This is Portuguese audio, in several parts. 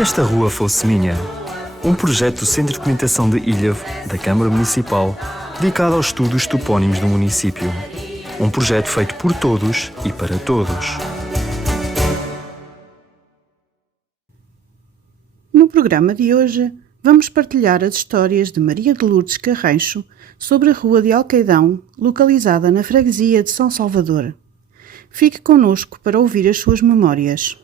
se esta rua fosse minha? Um projeto do Centro de Documentação de Ilhavo, da Câmara Municipal, dedicado aos estudos topónimos do município. Um projeto feito por todos e para todos. No programa de hoje, vamos partilhar as histórias de Maria de Lourdes Carrancho sobre a Rua de Alcaidão, localizada na freguesia de São Salvador. Fique connosco para ouvir as suas memórias.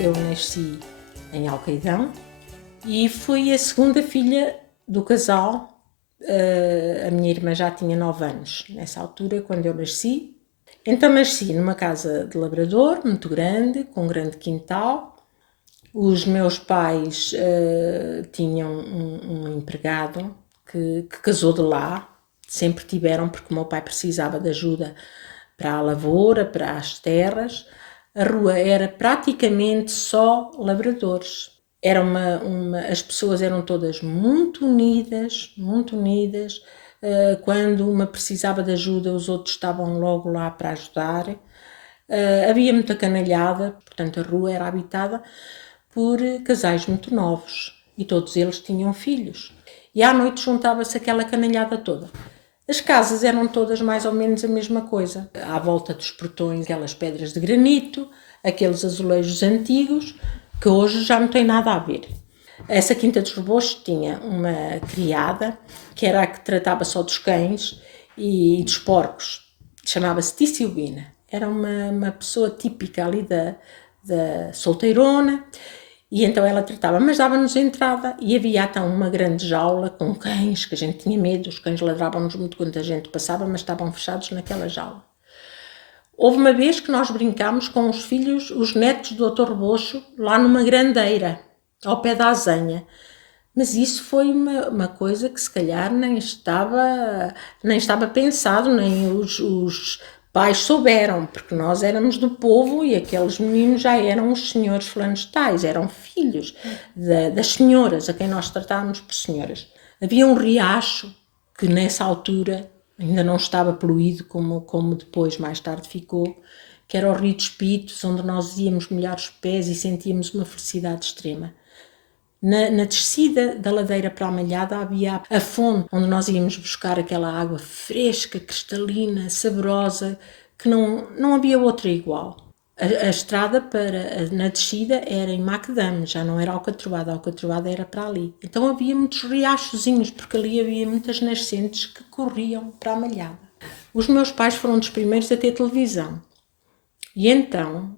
Eu nasci em Alcaidão e fui a segunda filha do casal. A minha irmã já tinha 9 anos nessa altura, quando eu nasci. Então nasci numa casa de labrador, muito grande, com um grande quintal. Os meus pais tinham um empregado que casou de lá. Sempre tiveram, porque o meu pai precisava de ajuda para a lavoura, para as terras. A rua era praticamente só labradores. Era as pessoas eram todas muito unidas, muito unidas. Quando uma precisava de ajuda, os outros estavam logo lá para ajudar. Havia muita canalhada, portanto a rua era habitada por casais muito novos e todos eles tinham filhos. E à noite juntava-se aquela canalhada toda. As casas eram todas mais ou menos a mesma coisa. À volta dos portões, aquelas pedras de granito, aqueles azulejos antigos, que hoje já não tem nada a ver. Essa Quinta dos Rebouços tinha uma criada, que era a que tratava só dos cães e dos porcos. Chamava-se Tissilbina. Era uma pessoa típica ali da solteirona. E então ela tratava, mas dava-nos entrada e havia então uma grande jaula com cães, que a gente tinha medo, os cães ladravam-nos muito quando a gente passava, mas estavam fechados naquela jaula. Houve uma vez que nós brincámos com os filhos, os netos do Dr. Rebocho, lá numa grandeira, ao pé da azenha. Mas isso foi uma coisa que se calhar nem estava pensado, nem os pais souberam, porque nós éramos do povo e aqueles meninos já eram os senhores flanestais, eram filhos das senhoras, a quem nós tratávamos por senhoras. Havia um riacho que nessa altura ainda não estava poluído como depois, mais tarde ficou, que era o Rio dos Pitos, onde nós íamos molhar os pés e sentíamos uma felicidade extrema. Na descida da ladeira para a Malhada havia a fonte, onde nós íamos buscar aquela água fresca, cristalina, saborosa, que não havia outra igual. A estrada na descida era em Macadame, já não era Alcatroada, a Alcatroada era para ali. Então havia muitos riachozinhos, porque ali havia muitas nascentes que corriam para a Malhada. Os meus pais foram dos primeiros a ter televisão. E então,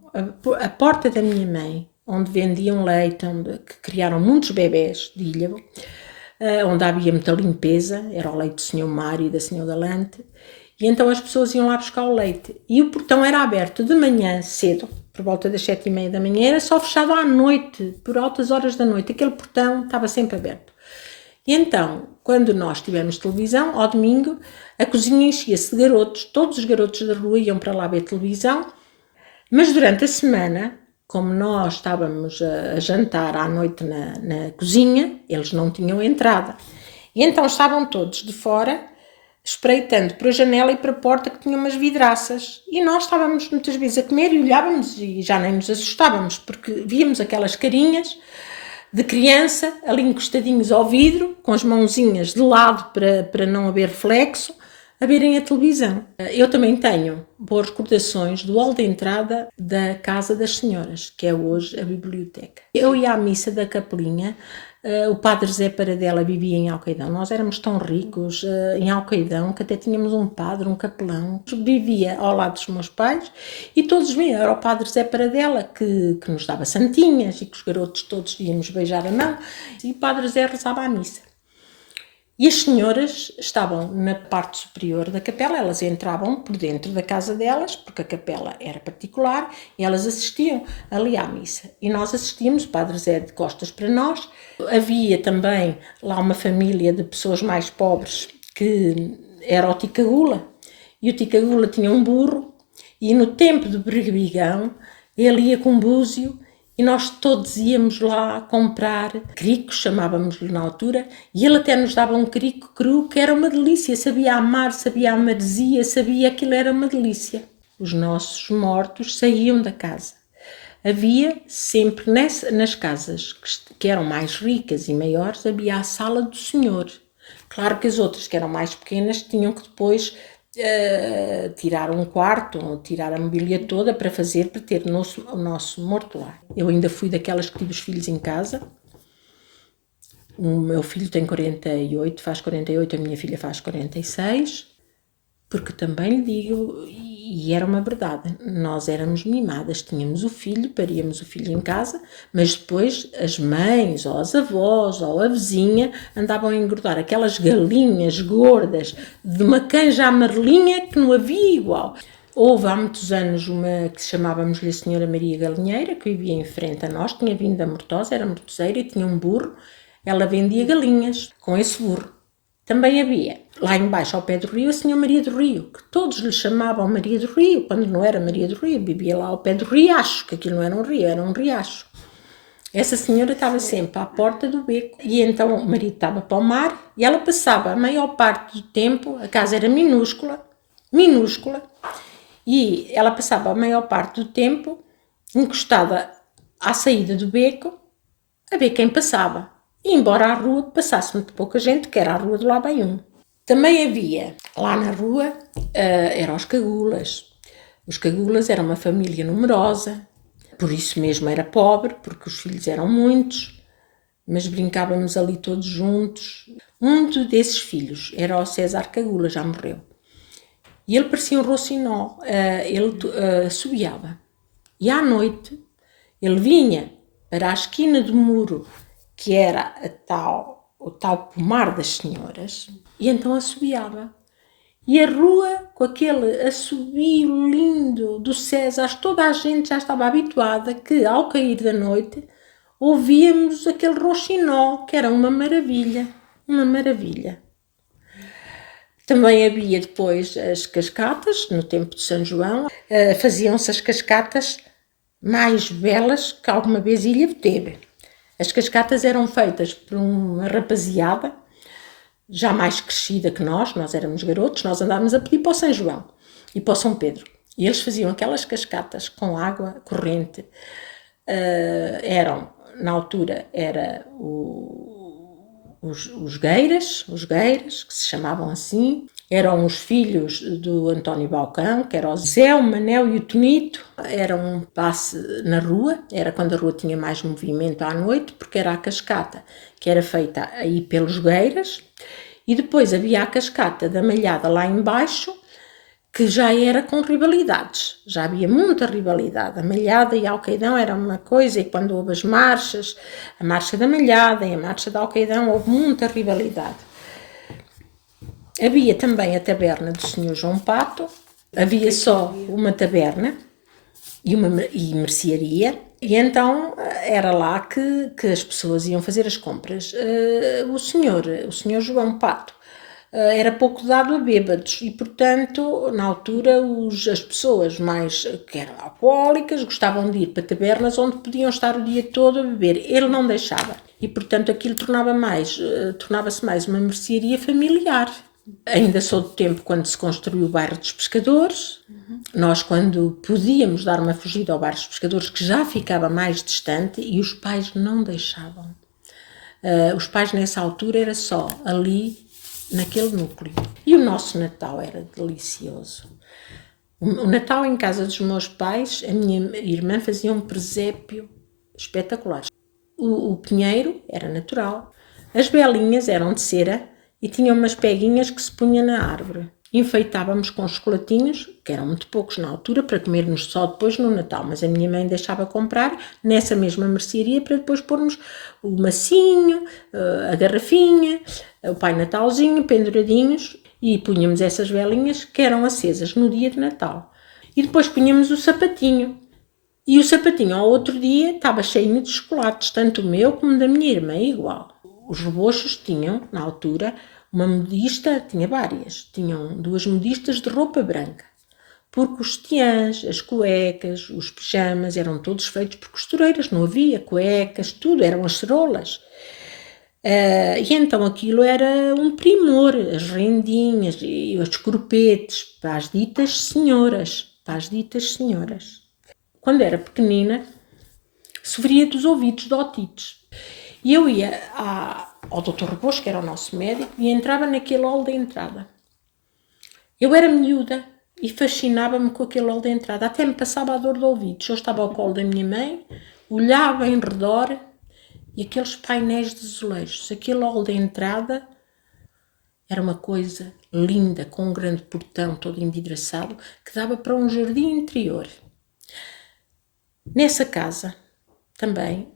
a porta da minha mãe, onde vendiam leite, que criaram muitos bebés de Ilhavo, onde havia muita limpeza, era o leite do Sr. Mário e da Sra. Galante, e então as pessoas iam lá buscar o leite. E o portão era aberto de manhã cedo, por volta das 7h30 da manhã, era só fechado à noite, por altas horas da noite. Aquele portão estava sempre aberto. E então, quando nós tivemos televisão, ao domingo, a cozinha enchia-se de garotos, todos os garotos da rua iam para lá ver televisão, mas durante a semana, como nós estávamos a jantar à noite na cozinha, eles não tinham entrada. E então estavam todos de fora, espreitando para a janela e para a porta, que tinha umas vidraças. E nós estávamos muitas vezes a comer e olhávamos e já nem nos assustávamos, porque víamos aquelas carinhas de criança ali encostadinhos ao vidro, com as mãozinhas de lado para não haver reflexo, a verem a televisão. Eu também tenho boas recordações do hall de entrada da Casa das Senhoras, que é hoje a biblioteca. Eu ia à missa da Capelinha, o padre Zé Paradela vivia em Alcaidão. Nós éramos tão ricos em Alcaidão que até tínhamos um padre, um capelão, que vivia ao lado dos meus pais e todos vinham. Era o padre Zé Paradela que nos dava santinhas e que os garotos todos íamos beijar a mão e o padre Zé rezava a missa. E as senhoras estavam na parte superior da capela, elas entravam por dentro da casa delas, porque a capela era particular, e elas assistiam ali à missa. E nós assistíamos, o padre Zé de costas para nós. Havia também lá uma família de pessoas mais pobres, que era o Ticagula, e o Ticagula tinha um burro, e no tempo do Berbigão, ele ia com um búzio, e nós todos íamos lá comprar quericos, chamávamos-lhe na altura, e ele até nos dava um querico cru que era uma delícia, sabia a mar, sabia a maresia, sabia aquilo, era uma delícia. Os nossos mortos saíam da casa. Havia sempre, nas casas que eram mais ricas e maiores, havia a sala do senhor. Claro que as outras, que eram mais pequenas, tinham que depois tirar um quarto ou tirar a mobília toda para ter o nosso morto lá. Eu ainda fui daquelas que tive os filhos em casa. O meu filho tem 48, faz 48, a minha filha faz 46, porque também lhe digo, e era uma verdade, nós éramos mimadas, tínhamos o filho, paríamos o filho em casa, mas depois as mães, ou as avós, ou a vizinha andavam a engordar aquelas galinhas gordas de uma canja amarelinha que não havia igual. Houve há muitos anos uma que chamávamos-lhe a Senhora Maria Galinheira, que vivia em frente a nós, tinha vindo da Mortosa, era mortoseira e tinha um burro, ela vendia galinhas com esse burro. Também havia, lá embaixo ao pé do rio, a Senhora Maria do Rio, que todos lhe chamavam Maria do Rio, quando não era Maria do Rio, vivia lá ao pé do riacho, que aquilo não era um rio, era um riacho. Essa senhora estava sempre à porta do beco, e então o marido estava para o mar, e ela passava a maior parte do tempo, a casa era minúscula, e ela passava a maior parte do tempo encostada à saída do beco, a ver quem passava. E embora a rua passasse muito pouca gente, que era a rua do Labaium. Também havia, lá na rua, eram os Cagulas. Os Cagulas eram uma família numerosa, por isso mesmo era pobre, porque os filhos eram muitos, mas brincávamos ali todos juntos. Um desses filhos era o César Cagula, já morreu. E ele parecia um rocinó, ele assobiava. E à noite, ele vinha para a esquina do muro, que era o tal pomar das senhoras, e então assobiava. E a rua, com aquele assobio lindo do César, toda a gente já estava habituada que, ao cair da noite, ouvíamos aquele roxinó, que era uma maravilha, uma maravilha. Também havia depois as cascatas, no tempo de São João, faziam-se as cascatas mais belas que alguma vez Ilha teve. As cascatas eram feitas por uma rapaziada, já mais crescida que nós éramos garotos, nós andávamos a pedir para o São João e para o São Pedro. E eles faziam aquelas cascatas com água corrente. Na altura, os Gueiras, que se chamavam assim, eram os filhos do António Balcão, que era o Zé, o Manel e o Tonito. Era um passe na rua, era quando a rua tinha mais movimento à noite, porque era a cascata, que era feita aí pelos Gueiras, e depois havia a cascata da Malhada lá embaixo, que já era com rivalidades, já havia muita rivalidade. A Malhada e a Alcaidão era uma coisa, e quando houve as marchas, a marcha da Malhada e a marcha da Alcaidão, houve muita rivalidade. Havia também a taberna do Sr. João Pato, havia só uma taberna e mercearia, e então era lá que as pessoas iam fazer as compras. O senhor João Pato era pouco dado a bêbados e, portanto, na altura, as pessoas mais que eram alcoólicas gostavam de ir para tabernas onde podiam estar o dia todo a beber. Ele não deixava e, portanto, aquilo tornava-se mais uma mercearia familiar. Ainda sou do tempo quando se construiu o bairro dos Pescadores. Nós, quando podíamos dar uma fugida ao bairro dos Pescadores, que já ficava mais distante, e os pais não deixavam. Os pais, nessa altura, era só ali, naquele núcleo. E o nosso Natal era delicioso. O Natal em casa dos meus pais, a minha irmã fazia um presépio espetacular. O pinheiro era natural. As velinhas eram de cera e tinham umas peguinhas que se punha na árvore. Enfeitávamos com chocolatinhos, que eram muito poucos na altura, para comermos só depois no Natal, mas a minha mãe deixava comprar nessa mesma mercearia para depois pormos o macinho, a garrafinha, o Pai Natalzinho, penduradinhos, e punhamos essas velinhas que eram acesas no dia de Natal. E depois punhamos o sapatinho. E o sapatinho ao outro dia estava cheio de chocolates, tanto o meu como da minha irmã, igual. Os rebochos tinham, na altura, uma modista, tinha várias, tinham 2 modistas de roupa branca. porque os sutiãs, as cuecas, os pijamas eram todos feitos por costureiras, não havia cuecas, tudo, eram as cerolas. E então aquilo era um primor, as rendinhas e os corpetes para as ditas senhoras, Quando era pequenina, sofria dos ouvidos de otites. E eu ia ao Dr. Rebouças, que era o nosso médico, e entrava naquele hall de entrada. Eu era miúda e fascinava-me com aquele hall de entrada, até me passava a dor de ouvidos. Eu estava ao colo da minha mãe, olhava em redor e aqueles painéis de azulejos, aquele hall de entrada era uma coisa linda, com um grande portão todo envidraçado que dava para um jardim interior. Nessa casa também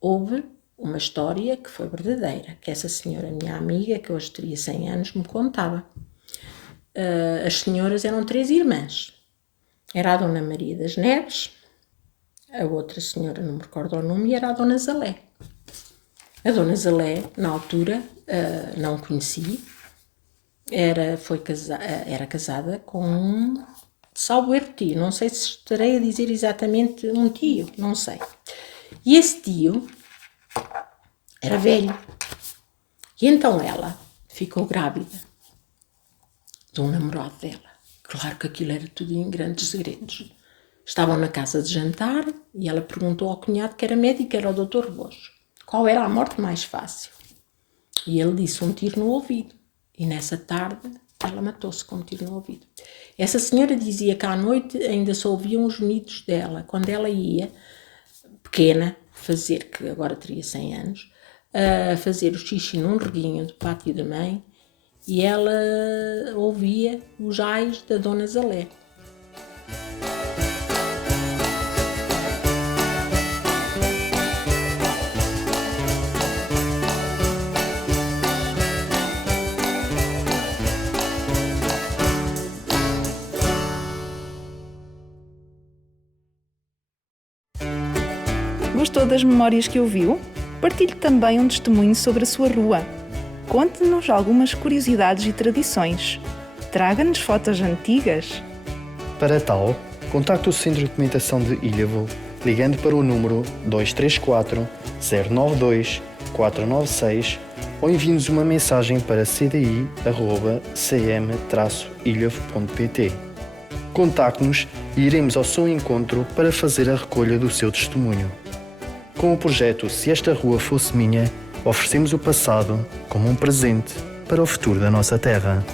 houve uma história que foi verdadeira, que essa senhora, minha amiga, que hoje teria 100 anos, me contava. As senhoras eram 3 irmãs. Era a Dona Maria das Neves, a outra senhora, não me recordo o nome, e era a Dona Zalé. A Dona Zalé, na altura, não conheci, era casada com um salvo erro tio, não sei se estarei a dizer exatamente um tio, não sei. E esse tio era velho. E então ela ficou grávida de um namorado dela. Claro que aquilo era tudo em grandes segredos. Estavam na casa de jantar e ela perguntou ao cunhado, que era médico, era o Dr. Rebouças, qual era a morte mais fácil. E ele disse um tiro no ouvido. E nessa tarde ela matou-se com um tiro no ouvido. Essa senhora dizia que à noite ainda se ouviam os gemidos dela. Quando ela ia, pequena, fazer, que agora teria 100 anos, fazer o xixi num reguinho do pátio da mãe, e ela ouvia os ais da Dona Zalé. Gostou das memórias que ouviu? Partilhe também um testemunho sobre a sua rua. Conte-nos algumas curiosidades e tradições. Traga-nos fotos antigas. Para tal, contacte o Centro de Documentação de Ilhavo, ligando para o número 234 092 496 ou envie-nos uma mensagem para cdi@cm-ilhavo.pt. Contacte-nos e iremos ao seu encontro para fazer a recolha do seu testemunho. Com o projeto Se Esta Rua Fosse Minha, oferecemos o passado como um presente para o futuro da nossa terra.